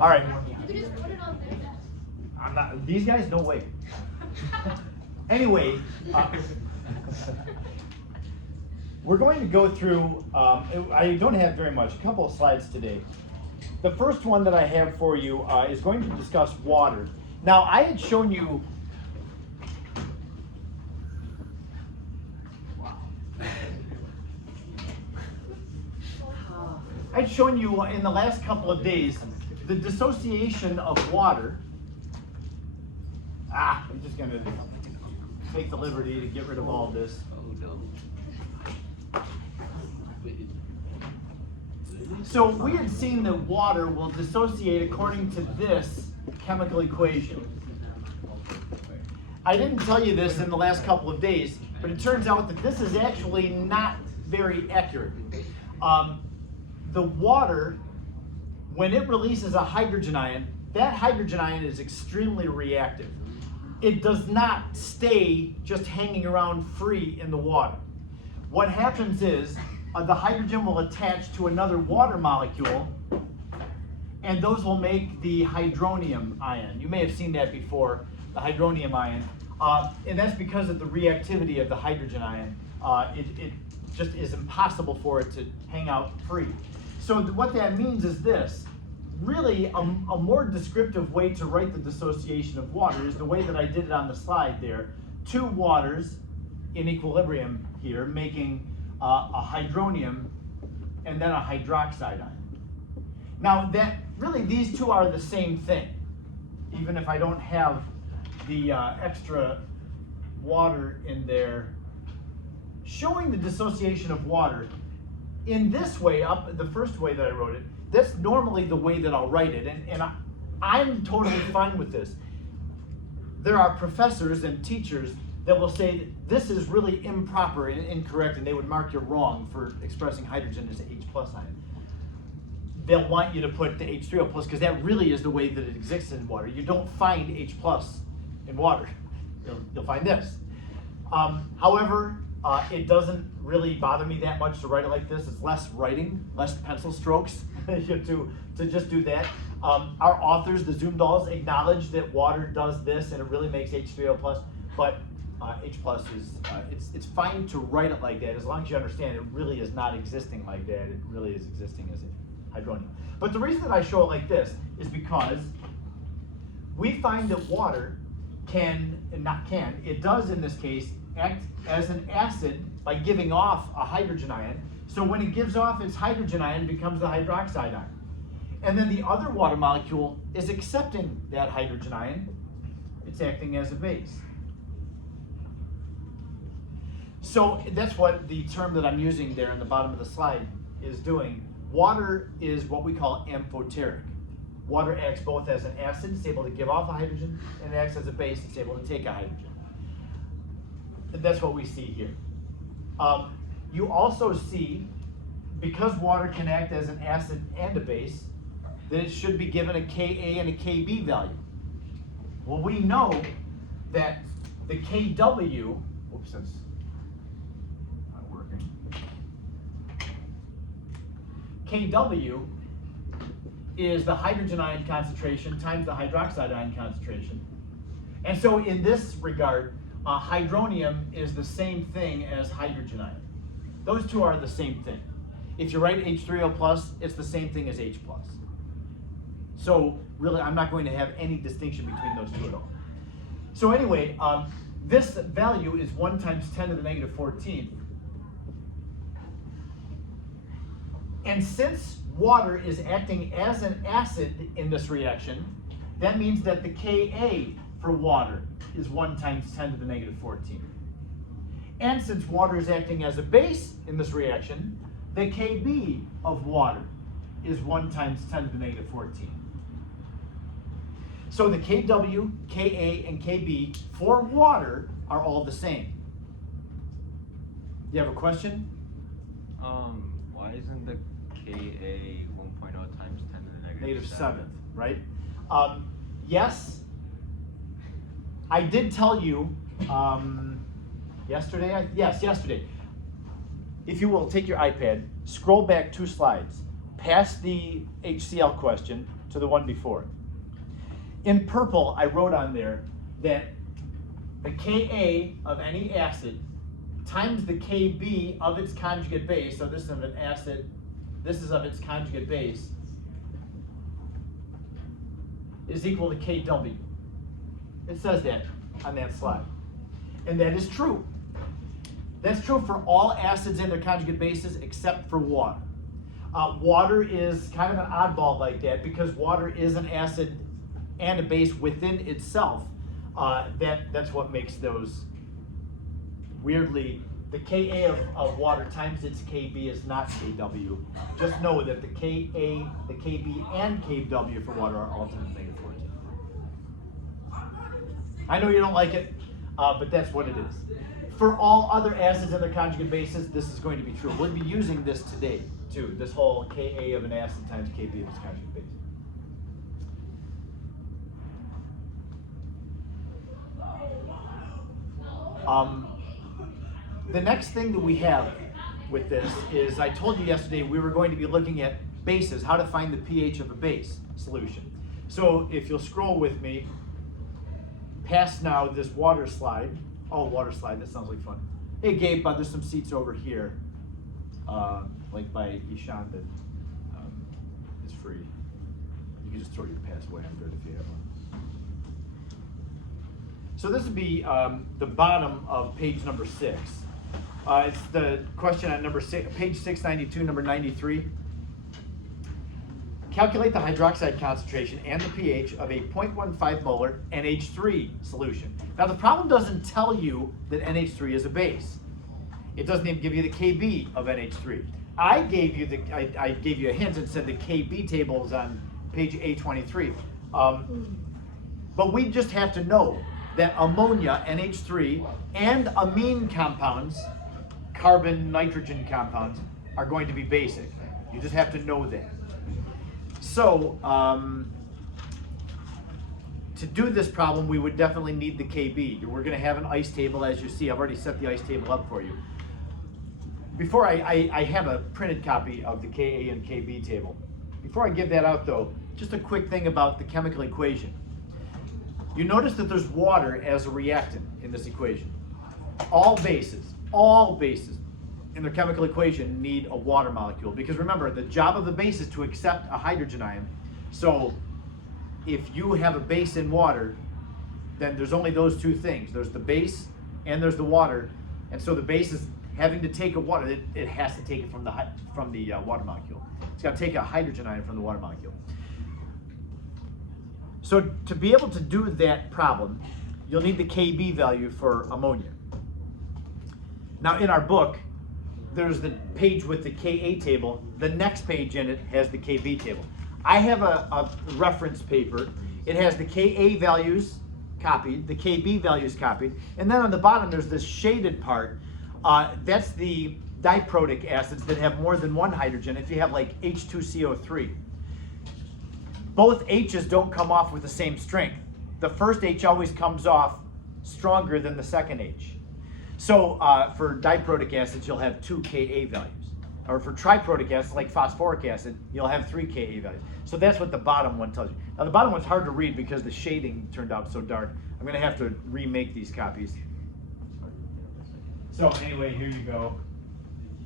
All right. You just put it on there. I'm not. These guys, no way. Anyway, we're going to go through. I don't have very much. A couple of slides today. The first one that I have for you is going to discuss water. Now, I had shown you. I'd shown you in the last couple of days the dissociation of water. I'm just going to take the liberty to get rid of all this. So we had seen that water will dissociate according to this chemical equation. I didn't tell you this in the last couple of days, but it turns out that this is actually not very accurate. The water, when it releases a hydrogen ion, that hydrogen ion is extremely reactive. It does not stay just hanging around free in the water. What happens is the hydrogen will attach to another water molecule, and those will make the hydronium ion. You may have seen that before, the hydronium ion. And that's because of the reactivity of the hydrogen ion. It just is impossible for it to hang out free. So what that means is this. Really, a more descriptive way to write the dissociation of water is the way that I did it on the slide there. Two waters in equilibrium here, making a hydronium and then a hydroxide ion. Now, that really, these two are the same thing, even if I don't have the extra water in there. Showing the dissociation of water in this way, the first way that I wrote it, that's normally the way that I'll write it, and I'm totally fine with this. There are professors and teachers that will say that this is really improper and incorrect, and they would mark you wrong for expressing hydrogen as H plus ion. They'll want you to put the H3O plus, because that really is the way that it exists in water. You don't find H plus in water. You'll find this. However, it doesn't really bother me that much to write it like this. It's less writing, less pencil strokes to just do that. Our authors, the Zoomdals, acknowledge that water does this and it really makes H3O plus, but H plus is, it's fine to write it like that as long as you understand it really is not existing like that. It really is existing as a hydronium. But the reason that I show it like this is because we find that water it does in this case, act as an acid by giving off a hydrogen ion. So when it gives off its hydrogen ion, it becomes the hydroxide ion. And then the other water molecule is accepting that hydrogen ion. It's acting as a base. So that's what the term that I'm using there in the bottom of the slide is doing. Water is what we call amphoteric. Water acts both as an acid, it's able to give off a hydrogen, and it acts as a base, it's able to take a hydrogen. And that's what we see here. You also see, because water can act as an acid and a base, that it should be given a Ka and a Kb value. Well, we know that the Kw, whoops, that's not working. Kw is the hydrogen ion concentration times the hydroxide ion concentration. And so in this regard, hydronium is the same thing as hydrogen ion. Those two are the same thing. If you write H3O plus, it's the same thing as H plus. So really, I'm not going to have any distinction between those two at all. So anyway, this value is 1 times 10 to the negative 14th. And since water is acting as an acid in this reaction, that means that the Ka for water is 1 times 10 to the negative 14th. And since water is acting as a base in this reaction, the Kb of water is 1 times 10 to the negative 14th. So the Kw, Ka, and Kb for water are all the same. You have a question? Why isn't the Ka 1.0 times 10 to the Negative seventh? 7th, right? Yes, I did tell you yesterday. Yes, yesterday. If you will, take your iPad, scroll back 2 slides. past the HCl question to the one before it. In purple, I wrote on there that the Ka of any acid times the Kb of its conjugate base, so this is of an acid, this is of its conjugate base, is equal to Kw. It says that on that slide. And that is true. That's true for all acids and their conjugate bases except for water. Water is kind of an oddball like that because water is an acid and a base within itself. That's what makes those weirdly, the Ka of water times its Kb is not Kw. Just know that the Ka, the Kb, and Kw for water are ultimate negative 14. I know you don't like it, but that's what it is. For all other acids and their conjugate bases, this is going to be true. We'll be using this today, too, this whole Ka of an acid times Kb of its conjugate base. The next thing that we have with this is, I told you yesterday we were going to be looking at bases, how to find the pH of a base solution. So if you'll scroll with me, past now this water slide. Oh, water slide, that sounds like fun. Hey Gabe, there's some seats over here, like by Ishan that is free. You can just throw your pass away under it if you have one. So this would be the bottom of page number 6. It's the question on number 6, page 692, number 93. Calculate the hydroxide concentration and the pH of a 0.15 molar NH3 solution. Now the problem doesn't tell you that NH3 is a base. It doesn't even give you the Kb of NH3. I gave you a hint and said the Kb table is on page A23. But we just have to know that ammonia, NH3, and amine compounds, carbon, nitrogen compounds, are going to be basic. You just have to know that. So, to do this problem, we would definitely need the Kb. We're going to have an ice table, as you see. I've already set the ice table up for you. Before I have a printed copy of the Ka and Kb table. Before I give that out, though, just a quick thing about the chemical equation. You notice that there's water as a reactant in this equation. All bases in their chemical equation need a water molecule, because remember, the job of the base is to accept a hydrogen ion. So if you have a base in water, then there's only those two things. There's the base and there's the water. And so the base is having to take a water, it has to take it from the water molecule. It's got to take a hydrogen ion from the water molecule. So to be able to do that problem, you'll need the Kb value for ammonia. Now in our book, there's the page with the Ka table. The next page in it has the Kb table. I have a reference paper. It has the Ka values copied, the Kb values copied, and then on the bottom there's this shaded part. That's the diprotic acids that have more than one hydrogen. If you have like H2CO3. Both H's don't come off with the same strength. The first H always comes off stronger than the second H. So for diprotic acids, you'll have 2 Ka values. Or for triprotic acid, like phosphoric acid, you'll have 3 Ka values. So that's what the bottom one tells you. Now the bottom one's hard to read because the shading turned out so dark. I'm going to have to remake these copies. So anyway, here you go.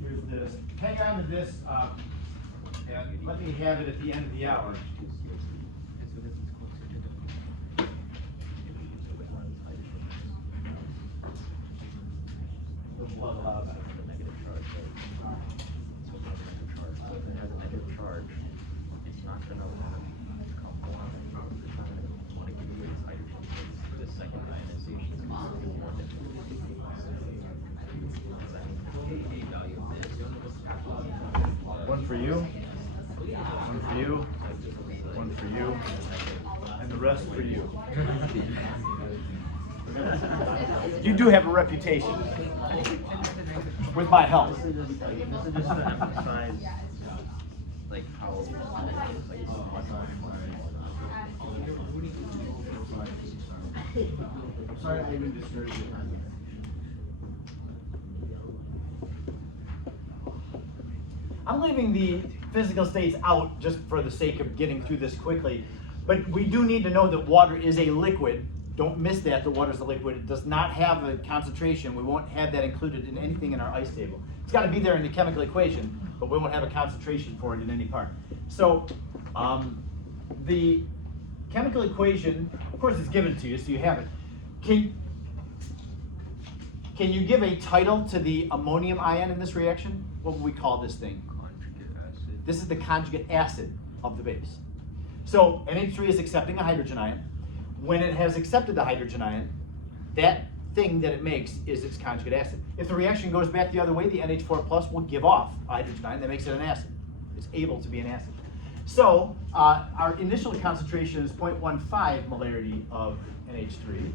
Here's this. Hang on to this. And let me have it at the end of the hour. One for you, one for you, one for you, and the rest for you. You do have a reputation with my help. This is just to emphasize, like how. Sorry, I even disturbed you. I'm leaving the physical states out just for the sake of getting through this quickly. But we do need to know that water is a liquid. Don't miss that, the water is a liquid. It does not have a concentration. We won't have that included in anything in our ice table. It's got to be there in the chemical equation, but we won't have a concentration for it in any part. So the chemical equation, of course, is given to you, so you have it. Can you give a title to the ammonium ion in this reaction? What would we call this thing? Conjugate acid. This is the conjugate acid of the base. So NH3 is accepting a hydrogen ion. When it has accepted the hydrogen ion, that thing that it makes is its conjugate acid. If the reaction goes back the other way, the NH4 plus will give off a hydrogen ion that makes it an acid. It's able to be an acid. So our initial concentration is 0.15 molarity of NH3.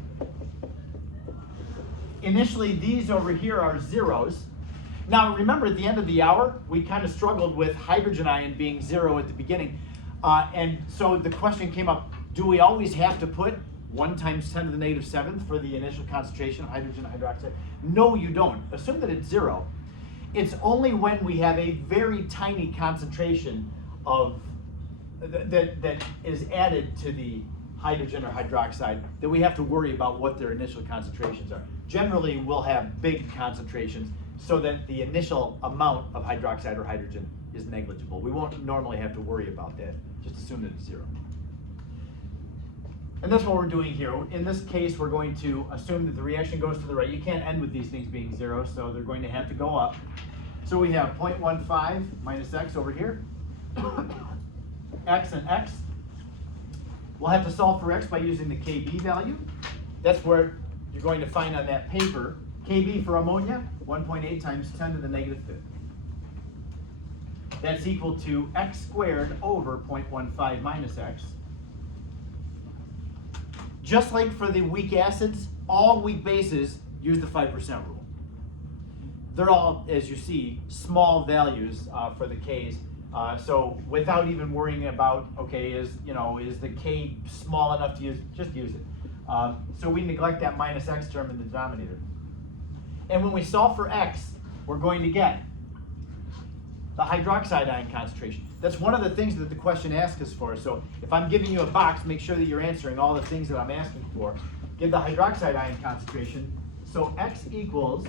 Initially, these over here are zeros. Now remember, at the end of the hour, we kind of struggled with hydrogen ion being 0 at the beginning. And so the question came up, do we always have to put 1 times 10 to the negative 7th for the initial concentration of hydrogen hydroxide? No, you don't. Assume that it's 0. It's only when we have a very tiny concentration of that is added to the hydrogen or hydroxide that we have to worry about what their initial concentrations are. Generally, we'll have big concentrations so that the initial amount of hydroxide or hydrogen is negligible. We won't normally have to worry about that. Just assume that it's 0. And that's what we're doing here. In this case, we're going to assume that the reaction goes to the right. You can't end with these things being 0, so they're going to have to go up. So we have 0.15 minus x over here. X and x. We'll have to solve for x by using the Kb value. That's where you're going to find on that paper. Kb for ammonia, 1.8 times 10 to the negative 5th. That's equal to x squared over 0.15 minus x. Just like for the weak acids, all weak bases use the 5% rule. They're all, as you see, small values for the K's. So without even worrying about, okay, is the K small enough to use, just use it. So we neglect that minus x term in the denominator. And when we solve for x, we're going to get the hydroxide ion concentration. That's one of the things that the question asks us for. So if I'm giving you a box, make sure that you're answering all the things that I'm asking for. Give the hydroxide ion concentration. So x equals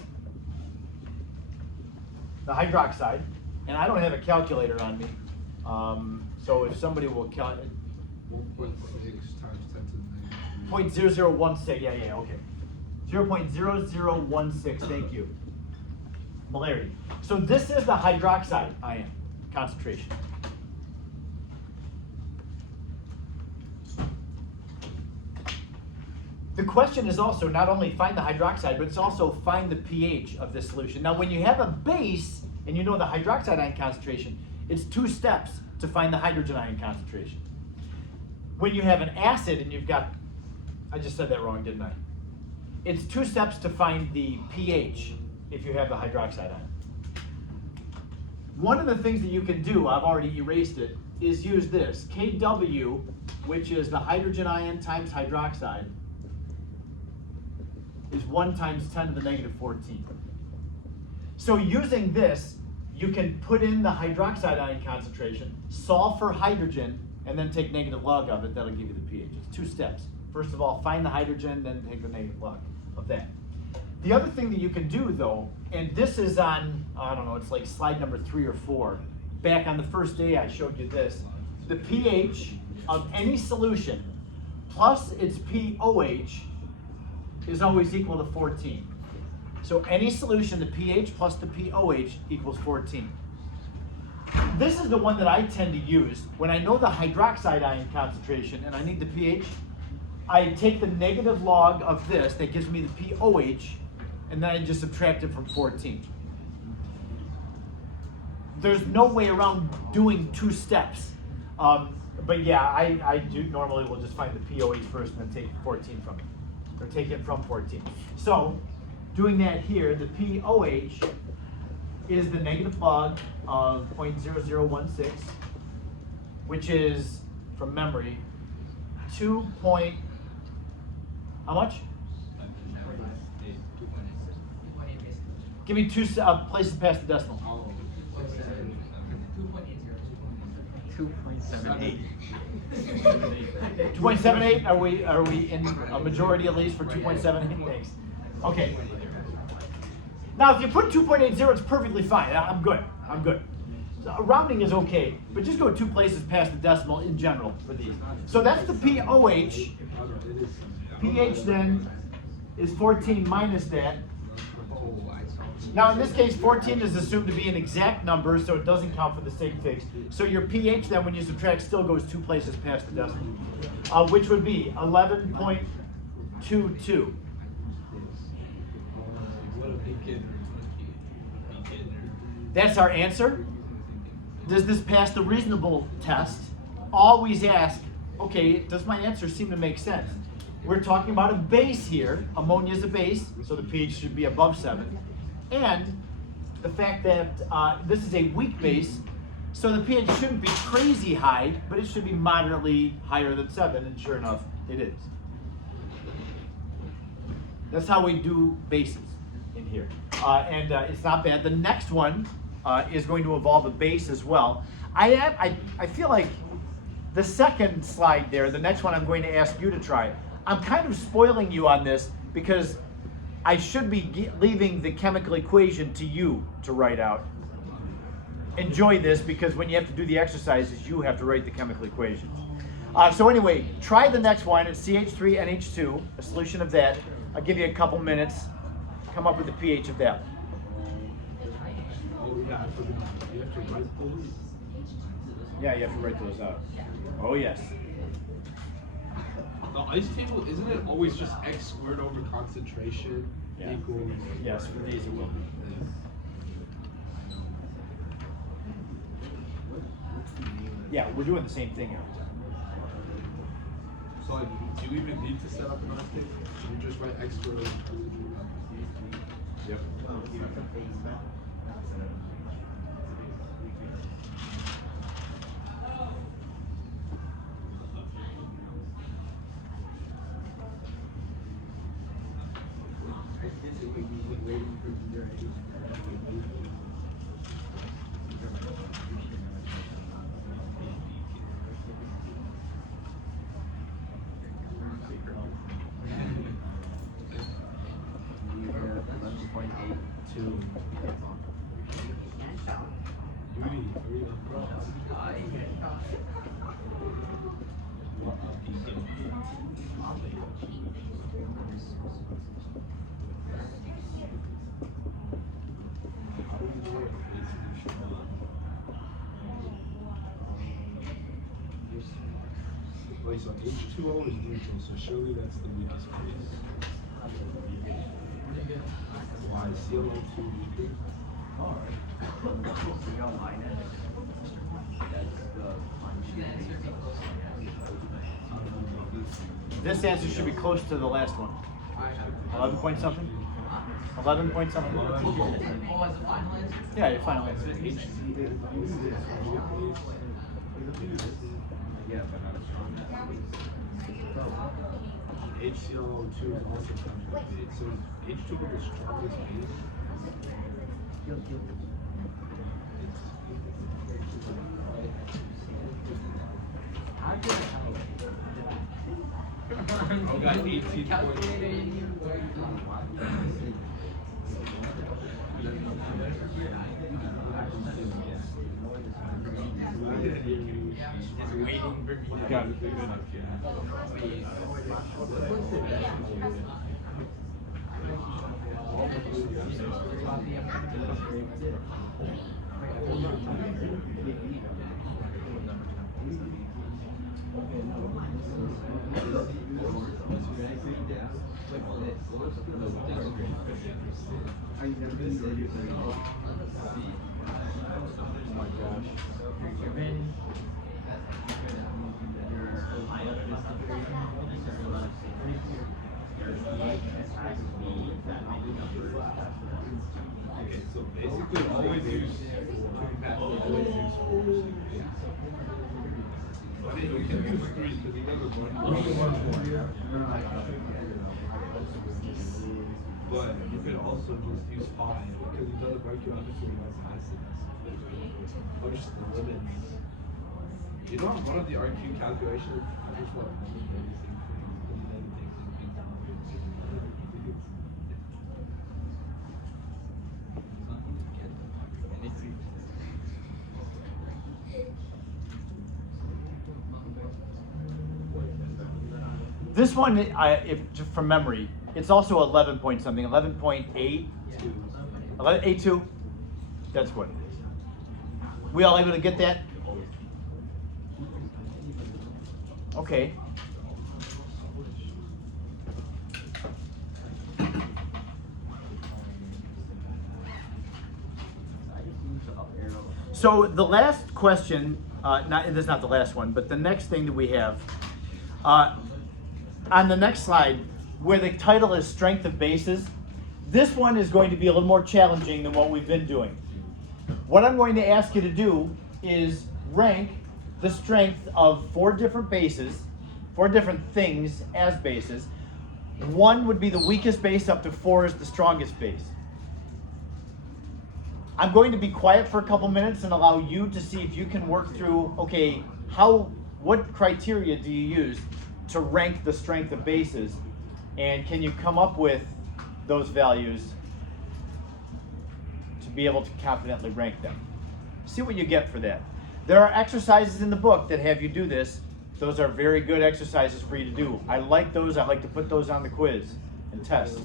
the hydroxide. And I don't have a calculator on me. So if somebody will calculate. 1.6 times 10 to the negative 0.0016, yeah, okay. 0.0016, thank you. Molarity. So this is the hydroxide ion concentration. The question is also not only find the hydroxide, but it's also find the pH of this solution. Now when you have a base, and you know the hydroxide ion concentration, it's 2 steps to find the hydrogen ion concentration. When you have an acid and you've got, I just said that wrong, didn't I? It's 2 steps to find the pH if you have the hydroxide ion. One of the things that you can do, I've already erased it, is use this. Kw, which is the hydrogen ion times hydroxide, is 1 times 10 to the negative 14. So using this, you can put in the hydroxide ion concentration, solve for hydrogen, and then take negative log of it. That'll give you the pH. It's 2 steps. First of all, find the hydrogen, then take the negative log of that. The other thing that you can do, though, and this is on, I don't know, it's like slide number 3 or 4. Back on the first day, I showed you this. The pH of any solution plus its pOH is always equal to 14. So any solution, the pH plus the pOH equals 14. This is the one that I tend to use. When I know the hydroxide ion concentration and I need the pH, I take the negative log of this, that gives me the pOH, and then I just subtract it from 14. There's no way around doing 2 steps. But yeah, I do normally will just find the pOH first and then take 14 from it, or take it from 14. So doing that here, the pOH is the negative log of 0.0016, which is, from memory, 2 point, how much? Give me 2 places past the decimal. 2.78. 2.78, are we in a majority at least for 2.78? Thanks. Okay. Now if you put 2.80, it's perfectly fine. I'm good. So, rounding is okay, but just go 2 places past the decimal in general for these. So that's the POH. pH then is 14 minus that. Now in this case, 14 is assumed to be an exact number, so it doesn't count for the sig figs. So your pH then, when you subtract, still goes 2 places past the decimal, which would be 11.22. That's our answer. Does this pass the reasonable test? Always ask, okay, does my answer seem to make sense? We're talking about a base here. Ammonia is a base, so the pH should be above 7. And the fact that this is a weak base, so the pH shouldn't be crazy high, but it should be moderately higher than 7, and sure enough, it is. That's how we do bases in here. And it's not bad. The next one is going to involve a base as well. I feel like the second slide there, the next one I'm going to ask you to try. I'm kind of spoiling you on this because I should be leaving the chemical equation to you to write out. Enjoy this because when you have to do the exercises, you have to write the chemical equations. So anyway, try the next one. It's CH3NH2, a solution of that. I'll give you a couple minutes. Come up with the pH of that. Yeah, you have to write those out. Oh yes. The ice table, isn't it always just x squared over concentration equals? Yes, for these it will be. Yeah, we're doing the same thing here. So like, do you even need to set up an ice table? Should you just write x squared over concentration? Yep. Wait, so H2O is neutral, so surely that's the weakest base. Why ClO2 weaker? This answer should be close to the last one. 11 point something? 11 point something? Yeah, your final answer. HClO2 is also conjugated. So is H2O the strongest base? Oh, got 18 points. Got it. Oh my gosh. Okay, so basically always use always use 4. But you can use 3 because you never But you could also just use 5 because it doesn't break you up into less acids. Or just limits You know, one of the RQ calculations. This one, if from memory, it's also 11 point something, 11.8, 11.82. That's what it is. We all able to get that? Okay. So the last question, this is not the last one, but the next thing that we have, on the next slide, where the title is Strength of Bases, this one is going to be a little more challenging than what we've been doing. What I'm going to ask you to do is rank the strength of 4 different bases, 4 different things as bases. 1 would be the weakest base, up to 4 is the strongest base. I'm going to be quiet for a couple minutes and allow you to see if you can work through, okay, what criteria do you use to rank the strength of bases, and can you come up with those values to be able to confidently rank them? See what you get for that. There are exercises in the book that have you do this. Those are very good exercises for you to do. I like those. I like to put those on the quiz and test.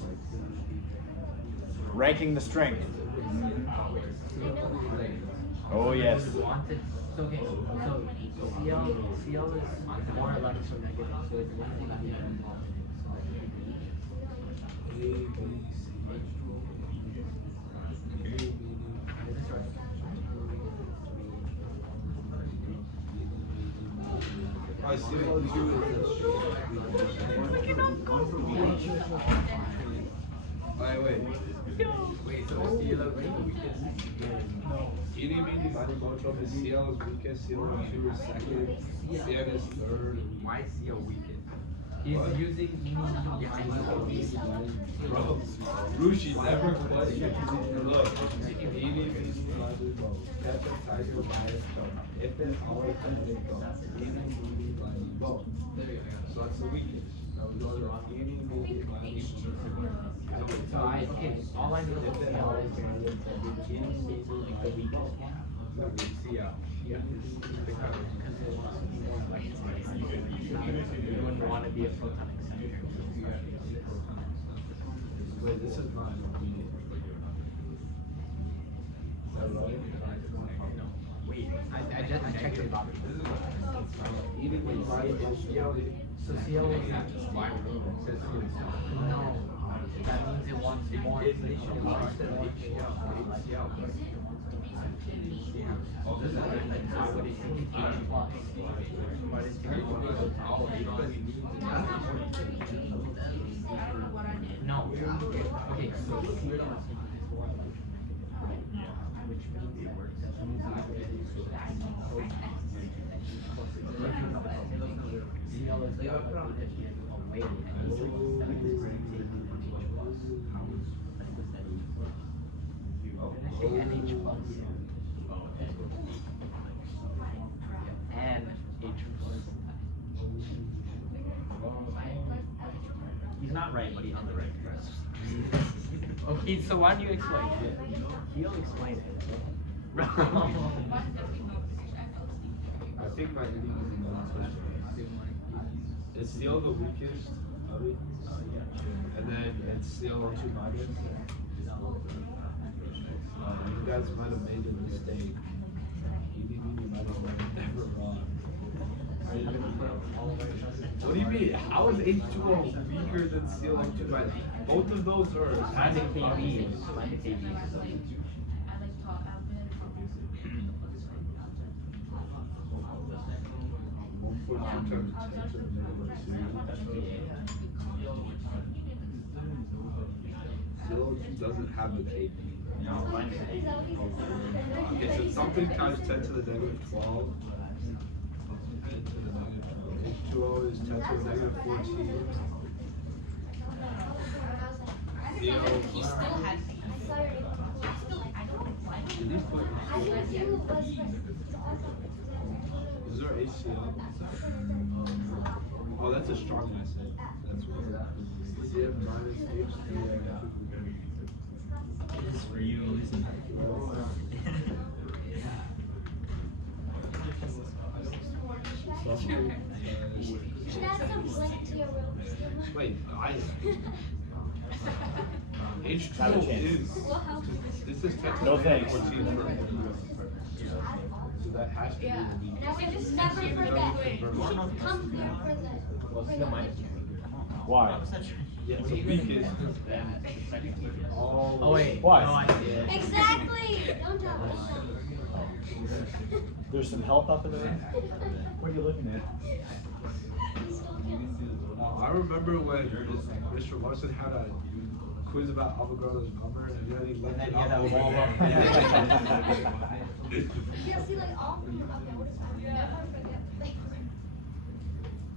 Ranking the strength. Oh yes. So okay, so CL is more or less from negative, so it's I see what Wait, so CL Eeny, meeny, miny, moe, is CL is weakest, CL2 is second, CN is third. why CL weakest? He's using Bro, Rushi never played. Look, eeny, meeny, miny, moe. That's a tiger bias. If then always eeny, meeny, miny, moe. So that's the weakest. Now we go to eeny, meeny, miny, moe. So all I know is CL is the weakest one. CL. Yeah. You wouldn't want to be a photonic center. Wait, this is mine. Wait, I checked it. So CL is no. That means it wants more. It wants the I would think it's H plus. But it's no. Okay, so which means it works. CL is away and H plus. And H plus. He's not right, but he's on the right track. Okay, so why don't you explain it? He'll explain it. I think my is still the weakest, and then it's still too much. You guys might have made a mistake. You might have never wrong. What do you mean? How is H2O weaker than CL2? Both of those are Find the KB. Find the KB. CL2 doesn't have a KB. No, find the KB. Okay, so something times 10 to the negative 12. H2O is 10 to the negative 14. He still had Did he put Is there HCl? Oh, that's a strong acid. That's what CF minus H3. For you, listen. Should add some blend to your room. Wait, I. H2O Not a chance. is. Will help. This is technically No thanks. 14. So that has to be the And I would just never forget. You should come here for the Why? Yeah, so because all. Oh wait. Why? No, I see it. Exactly. Don't tell me. There's some help up in there? What are you looking at? I remember when Mr. Larson had a quiz about Avogadro's number, and then he left And it then out you the had wall. a Yeah, see, like all from up there. What is that? Never forget.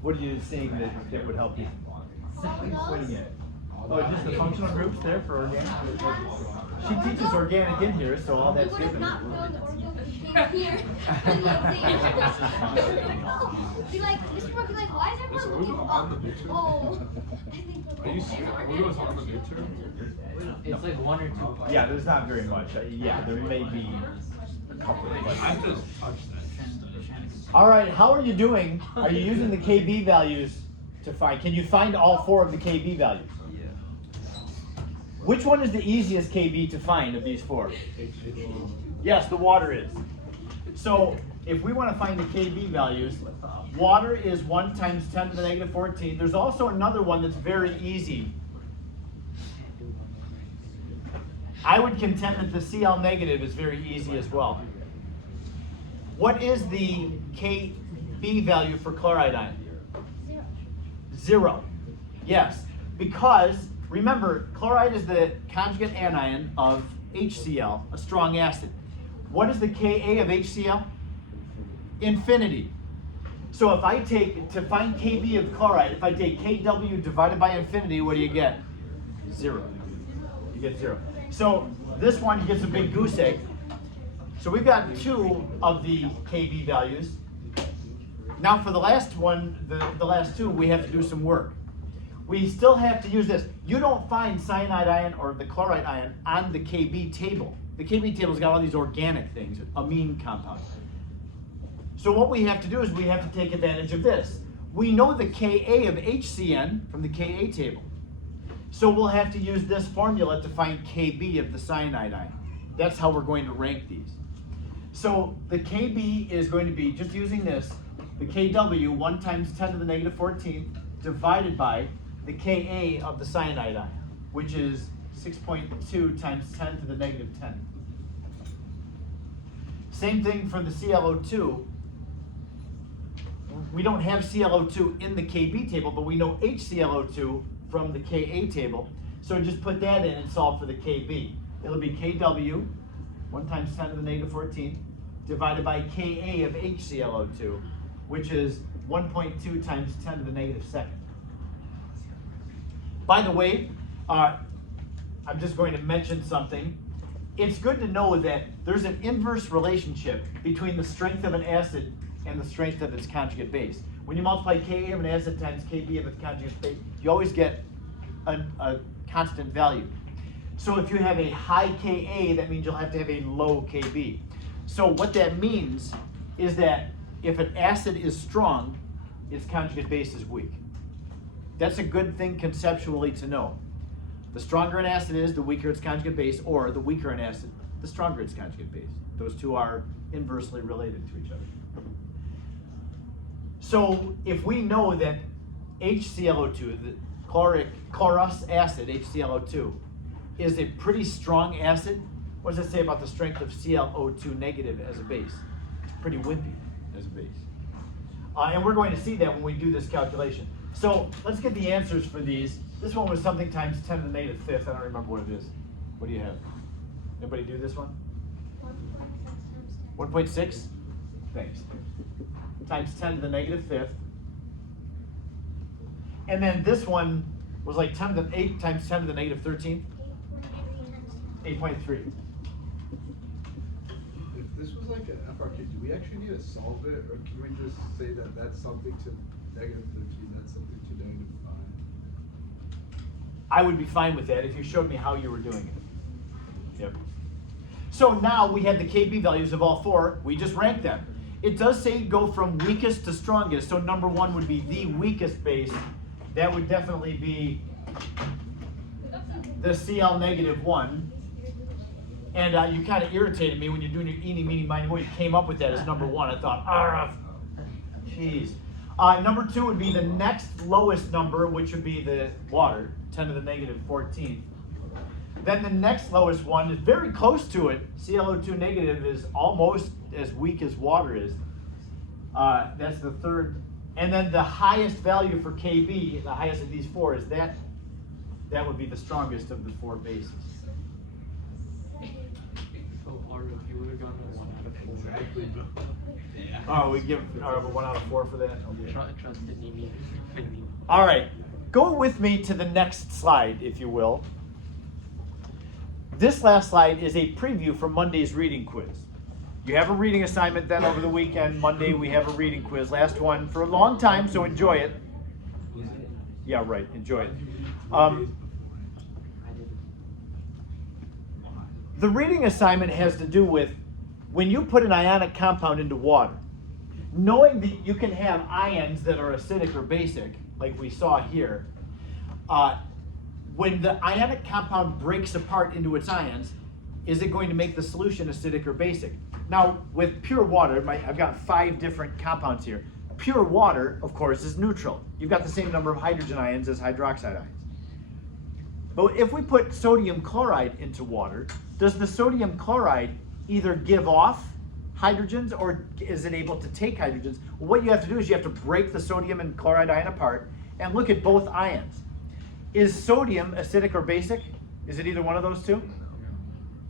What are you seeing that would help you? All those. Oh, just the functional groups there for organic? She teaches organic in here, so all We that's would have given. not known the organ here. Be like, Mr. Moore, be like, why is Is everyone Orgo looking on the up? midterm? Oh, I think Are you serious? Orgo's on the midterm? It's like 1 or 2 parts. Yeah, there's not very much. Yeah, there may be a couple of I questions. just touched that. All right, how are you doing? Are you using the KB values to find? Can you find all 4 of the KB values? Which one is the easiest KB to find of these 4? Yes, the water is. So if we want to find the KB values, water is 1 times 10 to the negative 14. There's also another one that's very easy. I would contend that the Cl negative is very easy as well. What is the KB value for chloride ion? 0. Yes, because remember, chloride is the conjugate anion of HCl, a strong acid. What is the Ka of HCl? Infinity. So if I take, to find Kb of chloride, if I take Kw divided by infinity, what do you get? 0. You get 0. So this one gets a big goose egg. So we've got 2 of the Kb values. Now for the last one, the last 2, we have to do some work. We still have to use this. You don't find cyanide ion or the chloride ion on the Kb table. The Kb table's got all these organic things, amine compounds. So what we have to do is we have to take advantage of this. We know the Ka of HCN from the Ka table. So we'll have to use this formula to find Kb of the cyanide ion. That's how we're going to rank these. So the Kb is going to be, just using this, the Kw, 1 times 10 to the negative 14th, divided by the Ka of the cyanide ion, which is 6.2 times 10 to the negative 10. Same thing for the ClO2. We don't have ClO2 in the Kb table, but we know HClO2 from the Ka table. So just put that in and solve for the Kb. It'll be Kw, 1 times 10 to the negative 14th, divided by Ka of HClO2, which is 1.2 times 10 to the negative 2nd. By the way, I'm just going to mention something. It's good to know that there's an inverse relationship between the strength of an acid and the strength of its conjugate base. When you multiply Ka of an acid times Kb of its conjugate base, you always get a constant value. So if you have a high Ka, that means you'll have to have a low Kb. So what that means is that if an acid is strong, its conjugate base is weak. That's a good thing conceptually to know. The stronger an acid is, the weaker its conjugate base, or the weaker an acid, the stronger its conjugate base. Those two are inversely related to each other. So if we know that HClO2, the chlorous acid, HClO2, is a pretty strong acid, what does it say about the strength of ClO2 negative as a base? It's pretty wimpy as a base. And we're going to see that when we do this calculation. So let's get the answers for these. This one was something times 10 to the negative 5th. I don't remember what it is. What do you have? Anybody do this one? 1.6? Thanks. Times 10 to the negative 5th. And then this one was like 10 to the 8 times 10 to the negative 13th. 8.3. If this was like an FRQ, do we actually need to solve it, or can we just say that that's something to -13, that's something to -5? I would be fine with that if you showed me how you were doing it. Yep. So now we have the KB values of all four. We just rank them. It does say go from weakest to strongest. So number one would be the weakest base. That would definitely be the CL -1. And you kind of irritated me when you're doing your eeny, meeny, miny, moe. You came up with that as number one. I thought, jeez. Number two would be the next lowest number, which would be the water, 10 to the -14. Then the next lowest one is very close to it. ClO2 negative is almost as weak as water is. That's the third. And then the highest value for Kb, the highest of these four, is that. That would be the strongest of the four bases. So, or if you would have gone a 1 out of 4. Exactly, bro. Oh, we give a 1 out of 4 for that? Okay. Trusted me. All right, go with me to the next slide, if you will. This last slide is a preview for Monday's reading quiz. You have a reading assignment then over the weekend. Monday we have a reading quiz. Last one for a long time, so enjoy it. Yeah, right, enjoy it. The reading assignment has to do with when you put an ionic compound into water, knowing that you can have ions that are acidic or basic, like we saw here, when the ionic compound breaks apart into its ions, is it going to make the solution acidic or basic? Now, with pure water, I've got 5 different compounds here. Pure water, of course, is neutral. You've got the same number of hydrogen ions as hydroxide ions. But if we put sodium chloride into water, does the sodium chloride either give off hydrogens or is it able to take hydrogens? Well, what you have to do is you have to break the sodium and chloride ion apart and look at both ions. Is sodium acidic or basic? Is it either one of those two?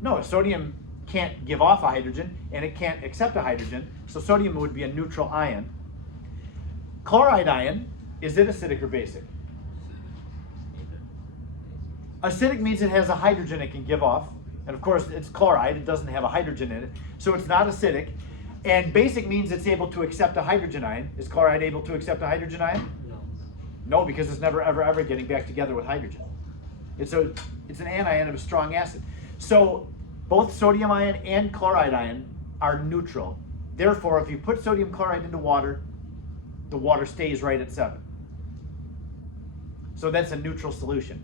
No, sodium can't give off a hydrogen and it can't accept a hydrogen, so sodium would be a neutral ion. Chloride ion, is it acidic or basic? Acidic means it has a hydrogen it can give off. And of course, it's chloride, it doesn't have a hydrogen in it, so it's not acidic. And basic means it's able to accept a hydrogen ion. Is chloride able to accept a hydrogen ion? No. No, because it's never, ever, ever getting back together with hydrogen. It's an anion of a strong acid. So both sodium ion and chloride ion are neutral. Therefore, if you put sodium chloride into water, the water stays right at 7. So that's a neutral solution.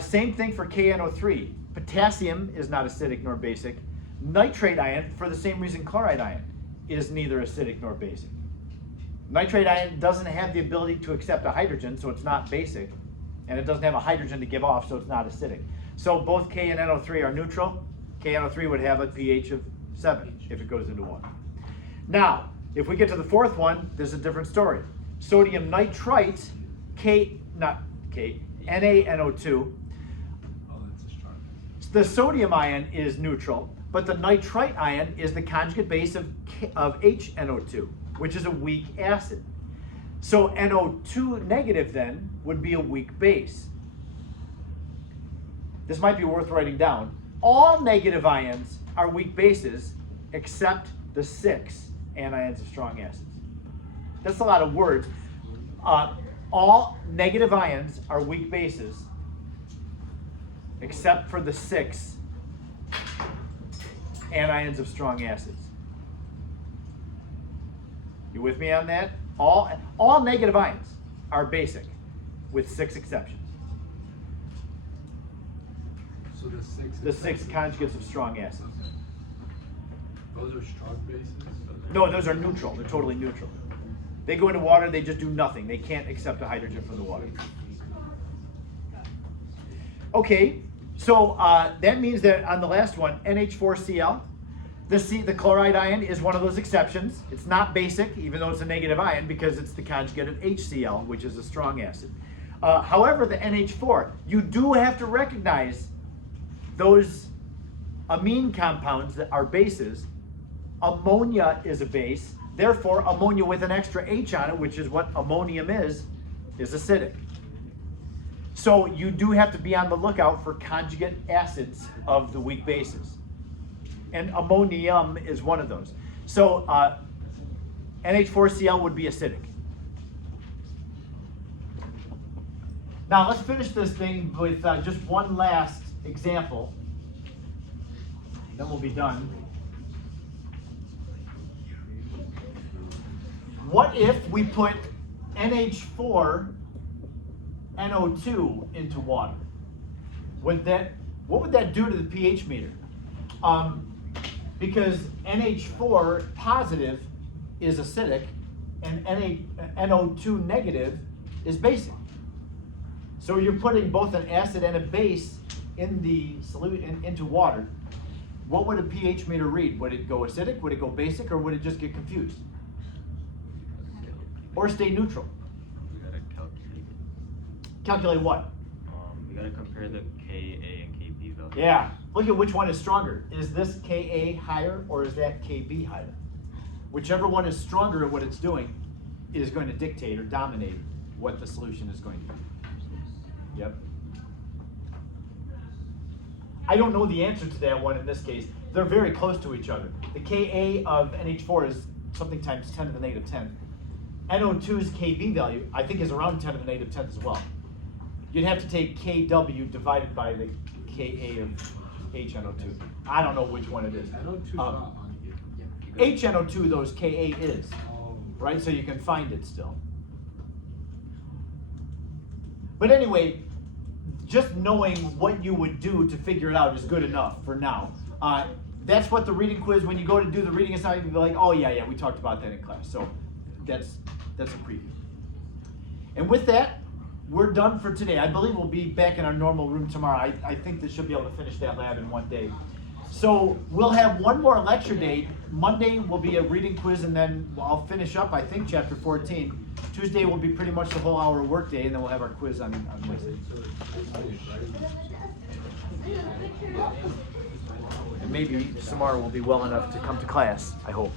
Same thing for KNO3. Potassium is not acidic nor basic. Nitrate ion, for the same reason chloride ion, is neither acidic nor basic. Nitrate ion doesn't have the ability to accept a hydrogen, so it's not basic. And it doesn't have a hydrogen to give off, so it's not acidic. So both K and NO3 are neutral. KNO3 would have a pH of 7 if it goes into water. Now, if we get to the fourth one, there's a different story. Sodium nitrite, NaNO2. The sodium ion is neutral, but the nitrite ion is the conjugate base of HNO2, which is a weak acid. So NO2 negative then would be a weak base. This might be worth writing down. All negative ions are weak bases except the 6 anions of strong acids. That's a lot of words. All negative ions are weak bases except for the 6 anions of strong acids. You with me on that? All negative ions are basic, with 6 exceptions. So The 6 conjugates of strong acids. Those are strong bases? No, those are neutral. They're totally neutral. They go into water, they just do nothing. They can't accept a hydrogen from the water. Okay, so that means that on the last one, NH4Cl, the chloride ion is one of those exceptions. It's not basic, even though it's a negative ion, because it's the conjugate of HCl, which is a strong acid. However, the NH4, you do have to recognize those amine compounds that are bases. Ammonia is a base. Therefore, ammonia with an extra H on it, which is what ammonium is acidic. So you do have to be on the lookout for conjugate acids of the weak bases. and ammonium is one of those. So NH4Cl would be acidic. Now let's finish this thing with just one last example. Then we'll be done. What if we put NH4 NO2 into water? What would that do to the pH meter? Because NH4 positive is acidic and NO2 negative is basic. So you're putting both an acid and a base in the solution into water. What would a pH meter read? Would it go acidic? Would it go basic? Or would it just get confused? Or stay neutral? We gotta calculate. Calculate what? We gotta compare the Ka and Kb values. Yeah, look at which one is stronger. Is this Ka higher or is that Kb higher? Whichever one is stronger at what it's doing is going to dictate or dominate what the solution is going to be. Yep. I don't know the answer to that one in this case. They're very close to each other. The Ka of NH4 is something times 10 to the negative 10th. NO2's Kb value, I think, is around 10 to the negative 10th as well. You'd have to take Kw divided by the Ka of HNO2. I don't know which one it is. NO2 not on here. HNO2, though, is Ka is, right? So you can find it still. But anyway, just knowing what you would do to figure it out is good enough for now. That's what the reading quiz, when you go to do the reading assignment, you'll be like, oh yeah, we talked about that in class. So that's a preview. And with that, we're done for today. I believe we'll be back in our normal room tomorrow. I think that should be able to finish that lab in one day. So we'll have one more lecture date. Monday will be a reading quiz, and then I'll finish up, I think, chapter 14. Tuesday will be pretty much the whole hour work day, and then we'll have our quiz on Wednesday. And maybe tomorrow will be well enough to come to class, I hope.